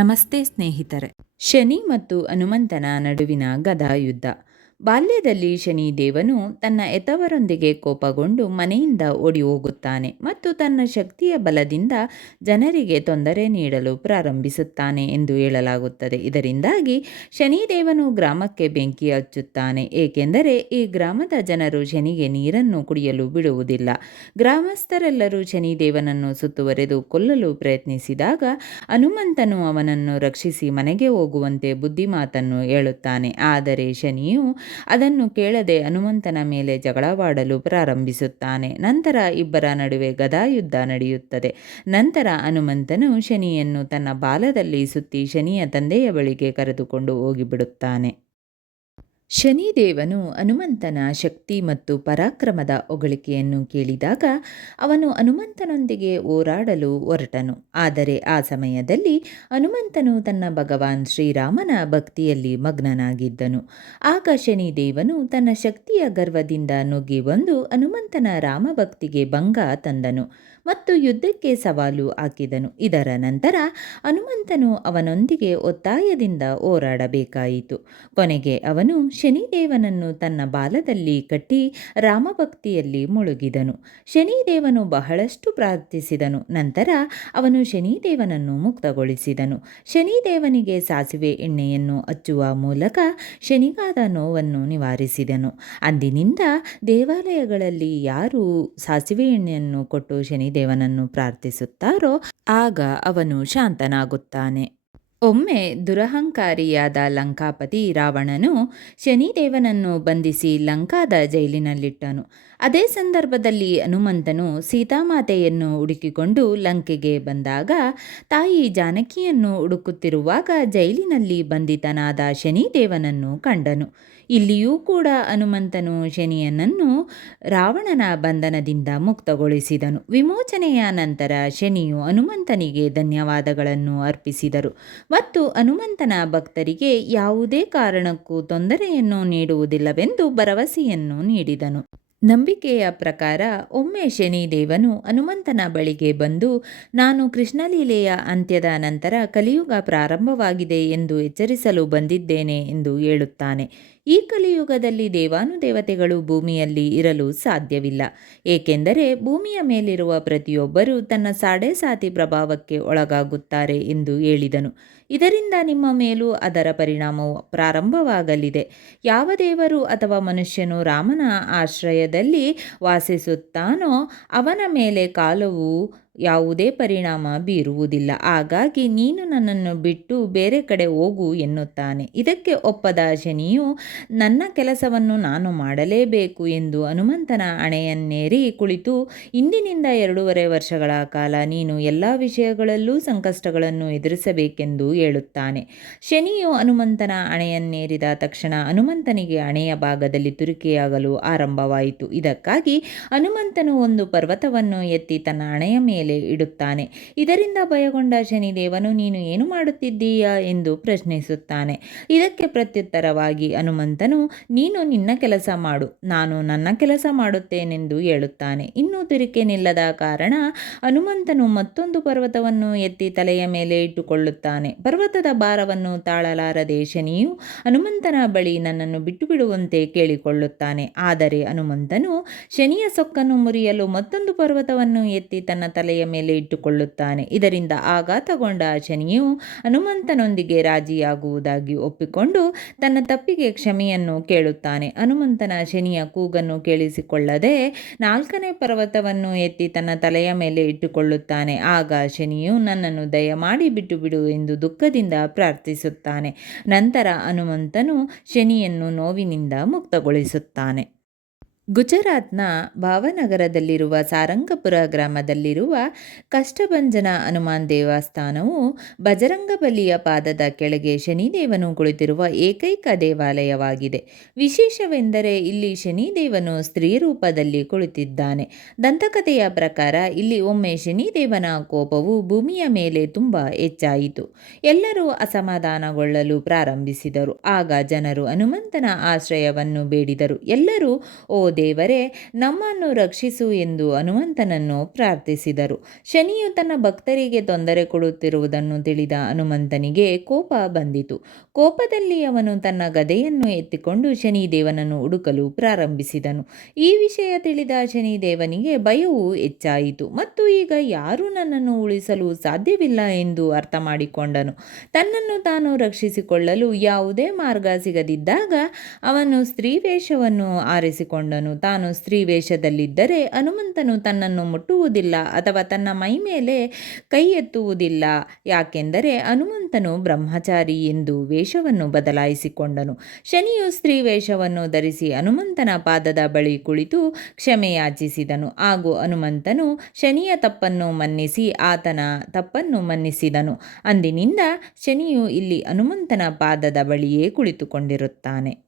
ನಮಸ್ತೆ ಸ್ನೇಹಿತರೆ. ಶನಿ ಮತ್ತು ಹನುಮಂತನ ನಡುವಿನ ಗದಾಯುದ್ಧ. ಬಾಲ್ಯದಲ್ಲಿ ಶನಿ ದೇವನು ತನ್ನ ಎತವರೊಂದಿಗೆ ಕೋಪಗೊಂಡು ಮನೆಯಿಂದ ಓಡಿ ಹೋಗುತ್ತಾನೆ ಮತ್ತು ತನ್ನ ಶಕ್ತಿಯ ಬಲದಿಂದ ಜನರಿಗೆ ತೊಂದರೆ ನೀಡಲು ಪ್ರಾರಂಭಿಸುತ್ತಾನೆ ಎಂದು ಹೇಳಲಾಗುತ್ತದೆ. ಇದರಿಂದಾಗಿ ಶನಿದೇವನು ಗ್ರಾಮಕ್ಕೆ ಬೆಂಕಿ ಹಚ್ಚುತ್ತಾನೆ, ಏಕೆಂದರೆ ಈ ಗ್ರಾಮದ ಜನರು ಶನಿಗೆ ನೀರನ್ನು ಕುಡಿಯಲು ಬಿಡುವುದಿಲ್ಲ. ಗ್ರಾಮಸ್ಥರೆಲ್ಲರೂ ಶನಿದೇವನನ್ನು ಸುತ್ತುವರೆದು ಕೊಲ್ಲಲು ಪ್ರಯತ್ನಿಸಿದಾಗ ಹನುಮಂತನು ಅವನನ್ನು ರಕ್ಷಿಸಿ ಮನೆಗೆ ಹೋಗುವಂತೆ ಬುದ್ಧಿಮಾತನ್ನು ಹೇಳುತ್ತಾನೆ. ಆದರೆ ಶನಿಯು ಅದನ್ನು ಕೇಳದೆ ಹನುಮಂತನ ಮೇಲೆ ಜಗಳವಾಡಲು ಪ್ರಾರಂಭಿಸುತ್ತಾನೆ. ನಂತರ ಇಬ್ಬರ ನಡುವೆ ಗದಾಯುದ್ಧ ನಡೆಯುತ್ತದೆ. ನಂತರ ಹನುಮಂತನು ಶನಿಯನ್ನು ತನ್ನ ಬಾಲದಲ್ಲಿ ಸುತ್ತಿ ಶನಿಯ ತಂದೆಯ ಬಳಿಗೆ ಕರೆದುಕೊಂಡು ಹೋಗಿಬಿಡುತ್ತಾನೆ. ಶನಿದೇವನು ಹನುಮಂತನ ಶಕ್ತಿ ಮತ್ತು ಪರಾಕ್ರಮದ ಹೊಗಳಿಕೆಯನ್ನು ಕೇಳಿದಾಗ ಅವನು ಹನುಮಂತನೊಂದಿಗೆ ಹೋರಾಡಲು ಹೊರಟನು. ಆದರೆ ಆ ಸಮಯದಲ್ಲಿ ಹನುಮಂತನು ತನ್ನ ಭಗವಾನ್ ಶ್ರೀರಾಮನ ಭಕ್ತಿಯಲ್ಲಿ ಮಗ್ನನಾಗಿದ್ದನು. ಆಗ ಶನಿದೇವನು ತನ್ನ ಶಕ್ತಿಯ ಗರ್ವದಿಂದ ನುಗ್ಗಿ ಬಂದು ಹನುಮಂತನ ರಾಮಭಕ್ತಿಗೆ ಭಂಗ ತಂದನು. ಮತ್ತು ಯುದ್ಧಕ್ಕೆ ಸವಾಲು ಹಾಕಿದನು. ಇದರ ನಂತರ ಹನುಮಂತನು ಅವನೊಂದಿಗೆ ಒತ್ತಾಯದಿಂದ ಹೋರಾಡಬೇಕಾಯಿತು. ಕೊನೆಗೆ ಅವನು ಶನಿದೇವನನ್ನು ತನ್ನ ಬಾಲದಲ್ಲಿ ಕಟ್ಟಿ ರಾಮಭಕ್ತಿಯಲ್ಲಿ ಮುಳುಗಿದನು. ಶನಿದೇವನು ಬಹಳಷ್ಟು ಪ್ರಾರ್ಥಿಸಿದನು. ನಂತರ ಅವನು ಶನಿದೇವನನ್ನು ಮುಕ್ತಗೊಳಿಸಿದನು. ಶನಿದೇವನಿಗೆ ಸಾಸಿವೆ ಎಣ್ಣೆಯನ್ನು ಹಚ್ಚುವ ಮೂಲಕ ಶನಿಗಾದ ನೋವನ್ನು ನಿವಾರಿಸಿದನು. ಅಂದಿನಿಂದ ದೇವಾಲಯಗಳಲ್ಲಿ ಯಾರೂ ಸಾಸಿವೆ ಎಣ್ಣೆಯನ್ನು ಕೊಟ್ಟು ಶನಿದೇವನನ್ನು ಪ್ರಾರ್ಥಿಸುತ್ತಾರೋ ಆಗ ಅವನು ಶಾಂತನಾಗುತ್ತಾನೆ. ಒಮ್ಮೆ ದುರಹಂಕಾರಿಯಾದ ಲಂಕಾಪತಿ ರಾವಣನು ಶನಿದೇವನನ್ನು ಬಂಧಿಸಿ ಲಂಕಾದ ಜೈಲಿನಲ್ಲಿಟ್ಟನು. ಅದೇ ಸಂದರ್ಭದಲ್ಲಿ ಹನುಮಂತನು ಸೀತಾಮಾತೆಯನ್ನು ಹುಡುಕಿಕೊಂಡು ಲಂಕೆಗೆ ಬಂದಾಗ ತಾಯಿ ಜಾನಕಿಯನ್ನು ಹುಡುಕುತ್ತಿರುವಾಗ ಜೈಲಿನಲ್ಲಿ ಬಂಧಿತನಾದ ಶನಿದೇವನನ್ನು ಕಂಡನು. ಇಲ್ಲಿಯೂ ಕೂಡ ಹನುಮಂತನು ಶನಿಯನನ್ನು ರಾವಣನ ಬಂಧನದಿಂದ ಮುಕ್ತಗೊಳಿಸಿದನು. ವಿಮೋಚನೆಯ ನಂತರ ಶನಿಯು ಹನುಮಂತನಿಗೆ ಧನ್ಯವಾದಗಳನ್ನು ಅರ್ಪಿಸಿದರು. ಮತ್ತು ಹನುಮಂತನ ಭಕ್ತರಿಗೆ ಯಾವುದೇ ಕಾರಣಕ್ಕೂ ತೊಂದರೆಯನ್ನು ನೀಡುವುದಿಲ್ಲವೆಂದು ಭರವಸೆಯನ್ನು ನೀಡಿದನು. ನಂಬಿಕೆಯ ಪ್ರಕಾರ ಒಮ್ಮೆ ಶನಿದೇವನು ಹನುಮಂತನ ಬಳಿಗೆ ಬಂದು, ನಾನು ಕೃಷ್ಣಲೀಲೆಯ ಅಂತ್ಯದ ನಂತರ ಕಲಿಯುಗ ಪ್ರಾರಂಭವಾಗಿದೆ ಎಂದು ಎಚ್ಚರಿಸಲು ಬಂದಿದ್ದೇನೆ ಎಂದು ಹೇಳುತ್ತಾನೆ. ಈ ಕಲಿಯುಗದಲ್ಲಿ ದೇವಾನುದೇವತೆಗಳು ಭೂಮಿಯಲ್ಲಿ ಇರಲು ಸಾಧ್ಯವಿಲ್ಲ. ಏಕೆಂದರೆ ಭೂಮಿಯ ಮೇಲಿರುವ ಪ್ರತಿಯೊಬ್ಬರೂ ತನ್ನ ಸಾಡೆ ಸಾತಿ ಪ್ರಭಾವಕ್ಕೆ ಒಳಗಾಗುತ್ತಾರೆ ಎಂದು ಹೇಳಿದನು. ಇದರಿಂದ ನಿಮ್ಮ ಮೇಲೂ ಅದರ ಪರಿಣಾಮವು ಪ್ರಾರಂಭವಾಗಲಿದೆ. ಯಾವ ದೇವರು ಅಥವಾ ಮನುಷ್ಯನು ರಾಮನ ಆಶ್ರಯದಲ್ಲಿ ವಾಸಿಸುತ್ತಾನೋ ಅವನ ಮೇಲೆ ಕಾಲವು ಯಾವುದೇ ಪರಿಣಾಮ ಬೀರುವುದಿಲ್ಲ. ಹಾಗಾಗಿ ನೀನು ನನ್ನನ್ನು ಬಿಟ್ಟು ಬೇರೆ ಕಡೆ ಹೋಗು ಎನ್ನುತ್ತಾನೆ. ಇದಕ್ಕೆ ಒಪ್ಪದ ಶನಿಯು ನನ್ನ ಕೆಲಸವನ್ನು ನಾನು ಮಾಡಲೇಬೇಕು ಎಂದು ಹನುಮಂತನ ಹಣೆಯನ್ನೇರಿ ಕುಳಿತು, ಇಂದಿನಿಂದ ಎರಡೂವರೆ ವರ್ಷಗಳ ಕಾಲ ನೀನು ಎಲ್ಲ ವಿಷಯಗಳಲ್ಲೂ ಸಂಕಷ್ಟಗಳನ್ನು ಎದುರಿಸಬೇಕೆಂದು ಹೇಳುತ್ತಾನೆ. ಶನಿಯು ಹನುಮಂತನ ಹಣೆಯನ್ನೇರಿದ ತಕ್ಷಣ ಹನುಮಂತನಿಗೆ ಹಣೆಯ ಭಾಗದಲ್ಲಿ ತುರಿಕೆಯಾಗಲು ಆರಂಭವಾಯಿತು. ಇದಕ್ಕಾಗಿ ಹನುಮಂತನು ಒಂದು ಪರ್ವತವನ್ನು ಎತ್ತಿ ತನ್ನ ಹಣೆಯ ಮೇಲೆ ಮೇಲೆ ಇಡುತ್ತಾನೆ. ಇದರಿಂದ ಭಯಗೊಂಡ ಶನಿದೇವನು, ನೀನು ಏನು ಮಾಡುತ್ತಿದ್ದೀಯಾ ಎಂದು ಪ್ರಶ್ನಿಸುತ್ತಾನೆ. ಇದಕ್ಕೆ ಪ್ರತ್ಯುತ್ತರವಾಗಿ ಹನುಮಂತನು, ನೀನು ನಿನ್ನ ಕೆಲಸ ಮಾಡು, ನಾನು ನನ್ನ ಕೆಲಸ ಮಾಡುತ್ತೇನೆಂದು ಹೇಳುತ್ತಾನೆ. ಇನ್ನೂ ತಿರುಕೆ ನಿಲ್ಲದ ಕಾರಣ ಹನುಮಂತನು ಮತ್ತೊಂದು ಪರ್ವತವನ್ನು ಎತ್ತಿ ತಲೆಯ ಮೇಲೆ ಇಟ್ಟುಕೊಳ್ಳುತ್ತಾನೆ. ಪರ್ವತದ ಭಾರವನ್ನು ತಾಳಲಾರದೆ ಶನಿಯು ಹನುಮಂತನ ಬಳಿ ನನ್ನನ್ನು ಬಿಟ್ಟು ಬಿಡುವಂತೆ ಕೇಳಿಕೊಳ್ಳುತ್ತಾನೆ. ಆದರೆ ಹನುಮಂತನು, ಶನಿಯ ಸೊಕ್ಕನ್ನು ಮುರಿಯಲು ಮತ್ತೊಂದು ಪರ್ವತವನ್ನು ಎತ್ತಿ ತನ್ನ ತಲೆಯ ಮೇಲೆ ಇಟ್ಟುಕೊಳ್ಳುತ್ತಾನೆ. ಇದರಿಂದ ಆಘಾತಗೊಂಡ ಶನಿಯು ಹನುಮಂತನೊಂದಿಗೆ ರಾಜಿಯಾಗುವುದಾಗಿ ಒಪ್ಪಿಕೊಂಡು ತನ್ನ ತಪ್ಪಿಗೆ ಕ್ಷಮೆಯನ್ನು ಕೇಳುತ್ತಾನೆ. ಹನುಮಂತನ ಶನಿಯ ಕೂಗನ್ನು ಕೇಳಿಸಿಕೊಳ್ಳದೆ ನಾಲ್ಕನೇ ಪರ್ವತವನ್ನು ಎತ್ತಿ ತನ್ನ ತಲೆಯ ಮೇಲೆ ಇಟ್ಟುಕೊಳ್ಳುತ್ತಾನೆ. ಆಗ ಶನಿಯು ನನ್ನನ್ನು ದಯಮಾಡಿ ಬಿಟ್ಟು ಬಿಡು ಎಂದು ದುಃಖದಿಂದ ಪ್ರಾರ್ಥಿಸುತ್ತಾನೆ. ನಂತರ ಹನುಮಂತನು ಶನಿಯನ್ನು ನೋವಿನಿಂದ ಮುಕ್ತಗೊಳಿಸುತ್ತಾನೆ. ಗುಜರಾತ್ನ ಭಾವನಗರದಲ್ಲಿರುವ ಸಾರಂಗಪುರ ಗ್ರಾಮದಲ್ಲಿರುವ ಕಷ್ಟಭಂಜನ ಹನುಮಾನ್ ದೇವಸ್ಥಾನವು ಬಜರಂಗಬಲಿಯ ಪಾದದ ಕೆಳಗೆ ಶನಿದೇವನು ಕುಳಿತಿರುವ ಏಕೈಕ ದೇವಾಲಯವಾಗಿದೆ. ವಿಶೇಷವೆಂದರೆ ಇಲ್ಲಿ ಶನಿದೇವನು ಸ್ತ್ರೀ ರೂಪದಲ್ಲಿ ಕುಳಿತಿದ್ದಾನೆ. ದಂತಕಥೆಯ ಪ್ರಕಾರ ಇಲ್ಲಿ ಒಮ್ಮೆ ಶನಿದೇವನ ಕೋಪವು ಭೂಮಿಯ ಮೇಲೆ ತುಂಬ ಹೆಚ್ಚಾಯಿತು. ಎಲ್ಲರೂ ಅಸಮಾಧಾನಗೊಳ್ಳಲು ಪ್ರಾರಂಭಿಸಿದರು. ಆಗ ಜನರು ಹನುಮಂತನ ಆಶ್ರಯವನ್ನು ಬೇಡಿದರು. ಎಲ್ಲರೂ ಓ ದೇವರೇ, ನಮ್ಮನ್ನು ರಕ್ಷಿಸು ಎಂದು ಹನುಮಂತನನ್ನು ಪ್ರಾರ್ಥಿಸಿದರು. ಶನಿಯು ತನ್ನ ಭಕ್ತರಿಗೆ ತೊಂದರೆ ಕೊಡುತ್ತಿರುವುದನ್ನು ತಿಳಿದ ಹನುಮಂತನಿಗೆ ಕೋಪ ಬಂದಿತು. ಕೋಪದಲ್ಲಿ ಅವನು ತನ್ನ ಗದೆಯನ್ನು ಎತ್ತಿಕೊಂಡು ಶನಿದೇವನನ್ನು ಹುಡುಕಲು ಪ್ರಾರಂಭಿಸಿದನು. ಈ ವಿಷಯ ತಿಳಿದ ಶನಿದೇವನಿಗೆ ಭಯವು ಹೆಚ್ಚಾಯಿತು ಮತ್ತು ಈಗ ಯಾರೂ ನನ್ನನ್ನು ಉಳಿಸಲು ಸಾಧ್ಯವಿಲ್ಲ ಎಂದು ಅರ್ಥ ಮಾಡಿಕೊಂಡನು ತನ್ನನ್ನು ತಾನು ರಕ್ಷಿಸಿಕೊಳ್ಳಲು ಯಾವುದೇ ಮಾರ್ಗ ಸಿಗದಿದ್ದಾಗ ಅವನು ಸ್ತ್ರೀ ವೇಷವನ್ನು ಆರಿಸಿಕೊಂಡನು. ತಾನು ಸ್ತ್ರೀ ವೇಷದಲ್ಲಿದ್ದರೆ ಹನುಮಂತನು ತನ್ನನ್ನು ಮುಟ್ಟುವುದಿಲ್ಲ ಅಥವಾ ತನ್ನ ಮೈ ಮೇಲೆ ಕೈ ಎತ್ತುವುದಿಲ್ಲ. ಯಾಕೆಂದರೆ ಹನುಮಂತನು ಬ್ರಹ್ಮಚಾರಿ ಎಂದು ವೇಷವನ್ನು ಬದಲಾಯಿಸಿಕೊಂಡನು. ಶನಿಯು ಸ್ತ್ರೀ ವೇಷವನ್ನು ಧರಿಸಿ ಹನುಮಂತನ ಪಾದದ ಬಳಿ ಕುಳಿತು ಕ್ಷಮೆಯಾಚಿಸಿದನು. ಹಾಗೂ ಹನುಮಂತನು ಶನಿಯ ತಪ್ಪನ್ನು ಮನ್ನಿಸಿ ಆತನ ತಪ್ಪನ್ನು ಮನ್ನಿಸಿದನು. ಅಂದಿನಿಂದ ಶನಿಯು ಇಲ್ಲಿ ಹನುಮಂತನ ಪಾದದ ಬಳಿಯೇ ಕುಳಿತುಕೊಂಡಿರುತ್ತಾನೆ.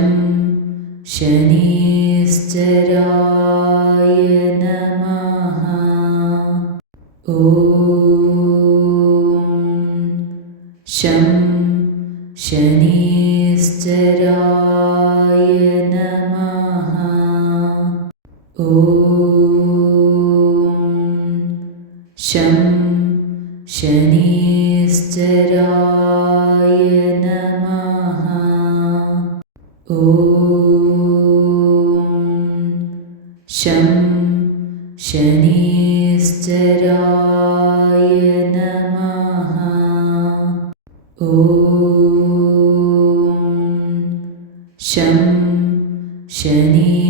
ശങ്കരായ നമ ശം ശനീശ്ചരായ നമ ശം ശനീശ്ചരായ നമ ഓ ശം ശനീശ്ചരായ നമ. ഓം ശം ശനീശ്ചരായ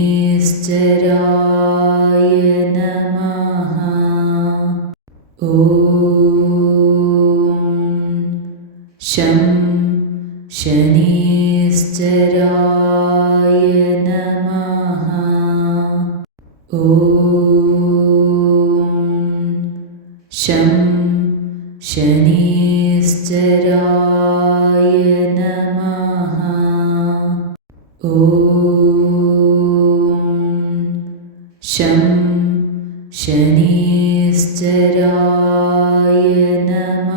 നമ. ഓം ശം ശനീശ്ചരായ നമ ശം ശനീശ്ചരായ നമ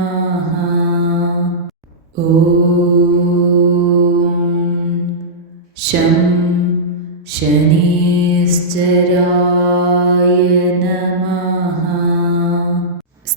ഓ